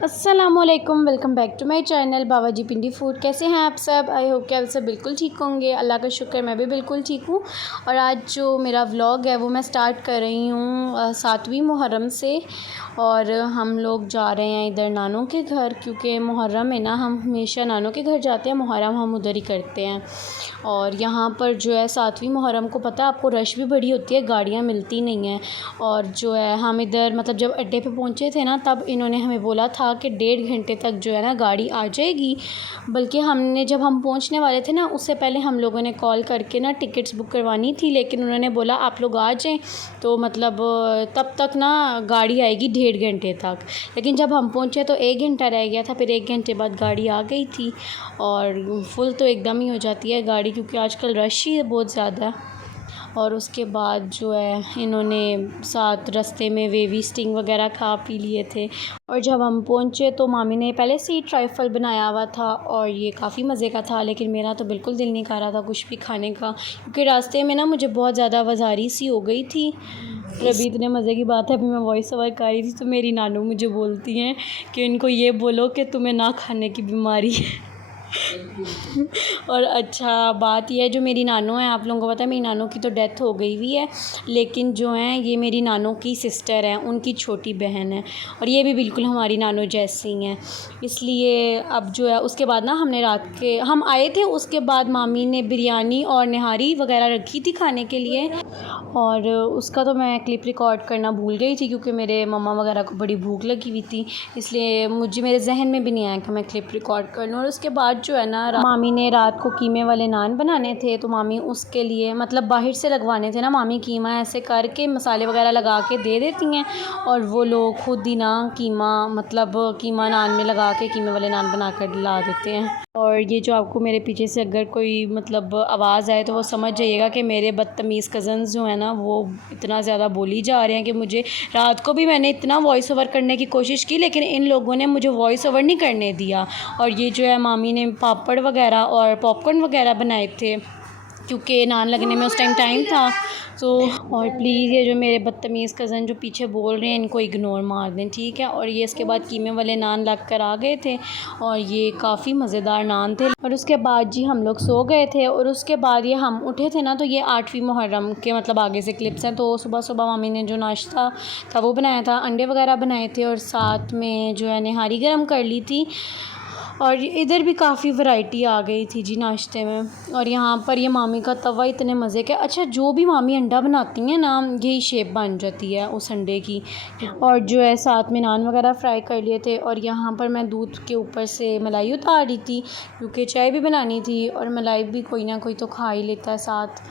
अस्सलामुअलैकुम, welcome back to my channel Babaji Pindi food. कैसे हैं आप सब? आई होप कि आप सब बिल्कुल ठीक होंगे। अल्लाह का शुक्र, मैं भी बिल्कुल ठीक हूँ। और आज जो मेरा व्लॉग है वो मैं स्टार्ट कर रही हूँ 7वीं मुहर्रम से। और हम लोग जा रहे हैं इधर नानों के घर, क्योंकि मुहर्रम है ना, हम हमेशा नानों के घर जाते हैं, मुहर्रम हम उधर ही करते हैं। और यहाँ पर जो है 7वीं मुहर्रम को पता है आपको, रश भी बड़ी होती है, गाड़ियाँ मिलती नहीं हैं। और जो है हम इधर मतलब जब अड्डे पे पहुँचे थे ना, तब इन्होंने हमें बोला था कि 1.5 घंटे तक जो है ना गाड़ी आ जाएगी। बल्कि हमने जब हम पहुँचने वाले थे ना, उससे पहले हम लोगों ने कॉल करके ना टिकट्स बुक करवानी थी, लेकिन उन्होंने बोला आप लोग आ जाएँ, तो मतलब तब तक ना गाड़ी आएगी 1.5 घंटे तक। लेकिन जब हम पहुँचे तो 1 घंटा रह गया था, फिर 1 घंटे बाद गाड़ी आ गई थी। और फुल तो एकदम ही हो जाती है गाड़ी, क्योंकि आजकल रश ही बहुत ज़्यादा है। और उसके बाद जो है इन्होंने साथ रास्ते में वेवी स्टिंग वगैरह खा पी लिए थे। और जब हम पहुँचे तो मामी ने पहले से ही ट्राइफल बनाया हुआ था, और ये काफ़ी मज़े का था। लेकिन मेरा तो बिल्कुल दिल नहीं कर रहा था कुछ भी खाने का, क्योंकि रास्ते में ना मुझे बहुत ज़्यादा वज़ारी सी हो गई थी। फिर अभी इतने मज़े की बात है, अभी मैं वॉइस ओवर कर रही थी तो मेरी नानू मुझे बोलती हैं कि इनको ये बोलो कि तुम्हें ना खाने की बीमारी है। और अच्छा बात यह है, जो मेरी नानू है, आप लोगों को पता है मेरी नानू की तो डेथ हो गई हुई है, लेकिन जो हैं ये मेरी नानू की सिस्टर हैं, उनकी छोटी बहन है। और ये भी बिल्कुल हमारी नानू जैसी हैं। इसलिए अब जो है उसके बाद ना हमने रात के हम आए थे, उसके बाद मामी ने बिरयानी और निहारी वगैरह रखी थी खाने के लिए। और उसका तो मैं क्लिप रिकॉर्ड करना भूल गई थी, क्योंकि मेरे मम्मा वगैरह को बड़ी भूख लगी हुई थी, इसलिए मेरे जहन में भी नहीं आया कि मैं क्लिप रिकॉर्ड कर लूँ। और उसके बाद जो है ना मामी ने रात को कीमे वाले नान बनाने थे, तो मामी उसके लिए मतलब बाहर से लगवाने थे ना, मामी कीमा ऐसे करके मसाले वगैरह लगा के दे देती हैं, और वो लोग खुद ही ना कीमा नान में लगा के कीमे वाले नान बना कर ला देते हैं। और ये जो आपको मेरे पीछे से अगर कोई मतलब आवाज़ आए तो वो समझ जाइएगा कि मेरे बदतमीज़ कज़न्स जो हैं ना, वो इतना ज़्यादा बोली जा रहे हैं कि मुझे रात को भी मैंने इतना वॉइस ओवर करने की कोशिश की, लेकिन इन लोगों ने मुझे वॉइस ओवर नहीं करने दिया। और ये जो है मामी ने पापड़ वगैरह और पॉपकॉर्न वगैरह बनाए थे, क्योंकि नान लगने में उस टाइम था। तो और प्लीज़ ये जो मेरे बदतमीज़ कज़न जो पीछे बोल रहे हैं, इनको इग्नोर मार दें, ठीक है। और ये इसके बाद कीमे वाले नान लग कर आ गए थे, और ये काफ़ी मज़ेदार नान थे। और उसके बाद जी हम लोग सो गए थे। और उसके बाद ये हम उठे थे ना, तो ये 8वीं मुहर्रम के मतलब आगे से क्लिप्स हैं। तो सुबह सुबह मामी ने जो नाश्ता था वो बनाया था, अंडे वगैरह बनाए थे, और साथ में जो है निहारी गर्म कर ली थी। और इधर भी काफ़ी वैरायटी आ गई थी जी नाश्ते में। और यहाँ पर ये मामी का तवा इतने मज़े का, अच्छा जो भी मामी अंडा बनाती हैं ना, यही शेप बन जाती है उस अंडे की। और जो है साथ में नान वगैरह फ्राई कर लिए थे। और यहाँ पर मैं दूध के ऊपर से मलाई उतार रही थी, क्योंकि चाय भी बनानी थी, और मलाई भी कोई ना कोई तो खा ही लेता है साथ।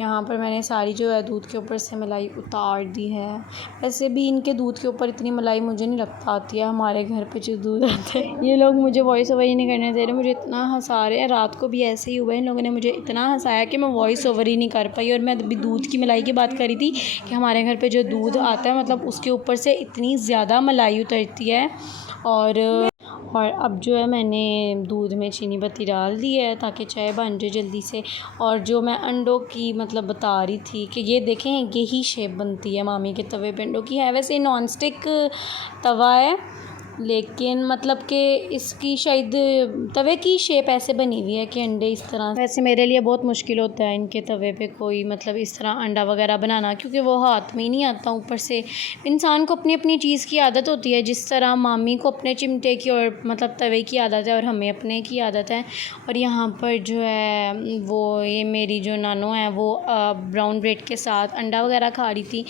यहाँ पर मैंने सारी जो है दूध के ऊपर से मलाई उतार दी है। वैसे भी इनके दूध के ऊपर इतनी मलाई मुझे नहीं लगता आती है, हमारे घर पे जो दूध आता है। ये लोग मुझे वॉइस ओवर ही नहीं करने दे रहे, मुझे इतना हंसा रहे हैं। रात को भी ऐसे ही हुआ है, इन लोगों ने मुझे इतना हंसाया कि मैं वॉइस ओवर ही नहीं कर पाई। और मैं अभी दूध की मलाई की बात करी थी कि हमारे घर पर जो दूध आता है, मतलब उसके ऊपर से इतनी ज़्यादा मलाई उतरती है। और अब जो है मैंने दूध में चीनी पत्ती डाल दी है, ताकि चाय बन जाए जल्दी से। और जो मैं अंडों की मतलब बता रही थी कि ये देखें, यही शेप बनती है मामी के तवे पे अंडों की। है वैसे नॉन स्टिक तवा है, लेकिन मतलब कि इसकी शायद तवे की शेप ऐसे बनी हुई है कि अंडे इस तरह। वैसे मेरे लिए बहुत मुश्किल होता है इनके तवे पे कोई मतलब इस तरह अंडा वगैरह बनाना, क्योंकि वो हाथ में ही नहीं आता। ऊपर से इंसान को अपनी अपनी चीज़ की आदत होती है, जिस तरह मामी को अपने चिमटे की और मतलब तवे की आदत है, और हमें अपने की आदत है। और यहाँ पर जो है वो ये मेरी जो नानो है वो ब्राउन ब्रेड के साथ अंडा वगैरह खा रही थी।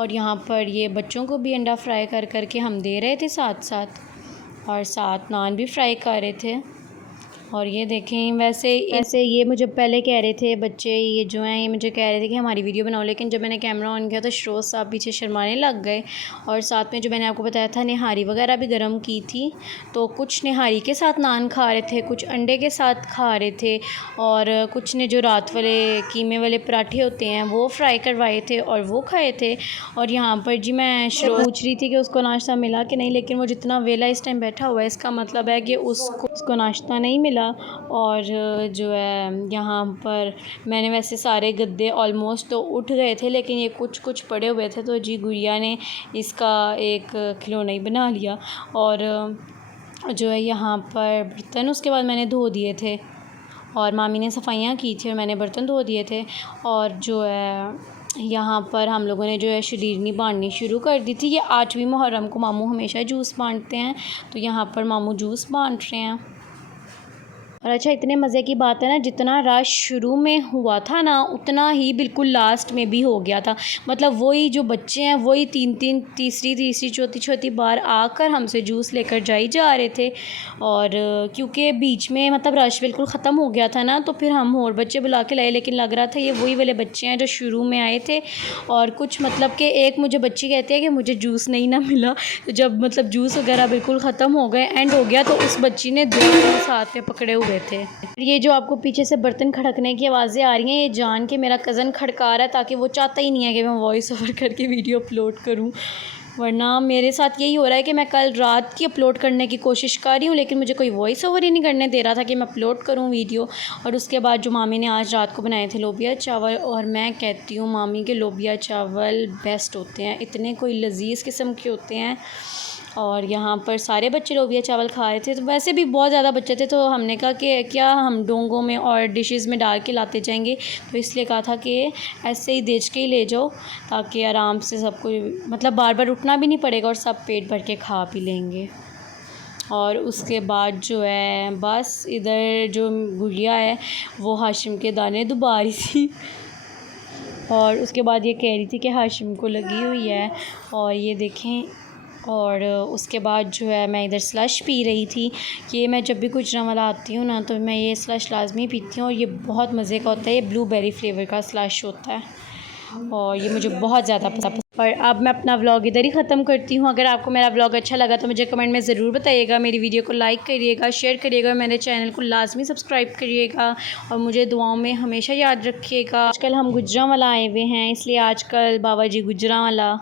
और यहाँ पर ये बच्चों को भी अंडा फ्राई कर करके हम दे रहे थे साथ साथ, और साथ नान भी फ्राई कर रहे थे। और ये देखें, वैसे ये मुझे पहले कह रहे थे बच्चे, ये जो हैं ये मुझे कह रहे थे कि हमारी वीडियो बनाओ, लेकिन जब मैंने कैमरा ऑन किया तो शरोज साहब पीछे शर्माने लग गए। और साथ में जो मैंने आपको बताया था निहारी वगैरह भी गर्म की थी, तो कुछ निहारी के साथ नान खा रहे थे, कुछ अंडे के साथ खा रहे थे, और कुछ ने जो रात वाले कीमे वाले पराठे होते हैं वो फ्राई करवाए थे और वो खाए थे। और यहाँ पर जी मैं पूछ रही थी कि उसको नाश्ता मिला कि नहीं, लेकिन वो जितना वेला इस टाइम बैठा हुआ है, इसका मतलब है कि उसको नाश्ता नहीं मिला। लिया। और जो है यहाँ पर मैंने वैसे सारे गद्दे ऑलमोस्ट तो उठ गए थे, लेकिन ये कुछ कुछ पड़े हुए थे, तो जी गुड़िया ने इसका एक खिलौना ही बना लिया। और जो है यहाँ पर बर्तन उसके बाद मैंने धो दिए थे, और मामी ने सफाइयाँ की थी और मैंने बर्तन धो दिए थे। और जो है यहाँ पर हम लोगों ने जो है शरीरनी बांटनी शुरू कर दी थी। ये 8वीं मुहर्रम को मामू हमेशा जूस बांटते हैं, तो यहाँ पर मामू जूस बांट रहे हैं। और अच्छा, इतने मज़े की बात है ना, जितना रश शुरू में हुआ था ना, उतना ही बिल्कुल लास्ट में भी हो गया था। मतलब वही जो बच्चे हैं वही तीसरी चौथी बार आकर हमसे जूस लेकर जा रहे थे। और क्योंकि बीच में मतलब रश बिल्कुल ख़त्म हो गया था ना, तो फिर हम और बच्चे बुला के लाए, लेकिन लग रहा था ये वही वाले बच्चे हैं जो शुरू में आए थे। और कुछ मतलब कि एक मुझे बच्ची कहती है कि मुझे जूस नहीं ना मिला, तो जब मतलब जूस वगैरह बिल्कुल ख़त्म हो गए, एंड हो गया, तो उस बच्ची ने 2 साथ में पकड़े हुए थे। ये जो आपको पीछे से बर्तन खड़कने की आवाज़ें आ रही हैं, ये जान के मेरा कज़न खड़का रहा है, ताकि वो चाहता ही नहीं है कि मैं वॉइस ओवर करके वीडियो अपलोड करूं। वरना मेरे साथ यही हो रहा है कि मैं कल रात की अपलोड करने की कोशिश कर रही हूँ, लेकिन मुझे कोई वॉइस ओवर ही नहीं करने दे रहा था कि मैं अपलोड करूँ वीडियो। और उसके बाद जो मामी ने आज रात को बनाए थे लोबिया चावल, और मैं कहती हूँ मामी के लोबिया चावल बेस्ट होते हैं, इतने कोई लजीज़ किस्म के होते हैं। और यहाँ पर सारे बच्चे लोबिया चावल खा रहे थे, तो वैसे भी बहुत ज़्यादा बच्चे थे, तो हमने कहा कि क्या हम डोंगों में और डिशेस में डाल के लाते जाएंगे, तो इसलिए कहा था कि ऐसे ही देख के ही ले जाओ, ताकि आराम से सबको मतलब बार बार उठना भी नहीं पड़ेगा और सब पेट भर के खा भी लेंगे। और उसके बाद जो है बस इधर जो गुड़िया है वो हाशिम के दाने दुबा रही थी, और उसके बाद ये कह रही थी कि हाशिम को लगी हुई है, और ये देखें। और उसके बाद जो है मैं इधर स्लश पी रही थी। ये मैं जब भी गुजरांवाला आती हूँ ना, तो मैं ये स्लश लाजमी पीती हूँ, और ये बहुत मज़े का होता है। ये ब्लूबेरी फ्लेवर का स्लश होता है, और ये मुझे बहुत ज़्यादा पसंद। पर अब मैं अपना व्लॉग इधर ही ख़त्म करती हूँ। अगर आपको मेरा व्लॉग अच्छा लगा तो मुझे कमेंट में ज़रूर बताइएगा, मेरी वीडियो को लाइक करिएगा, शेयर करिएगा, मेरे चैनल को लाजमी सब्सक्राइब करिएगा, और मुझे दुआओं में हमेशा याद रखिएगा। आजकल हम गुजरांवाला आए हुए हैं, इसलिए आजकल बाबा जी गुजरांवाला।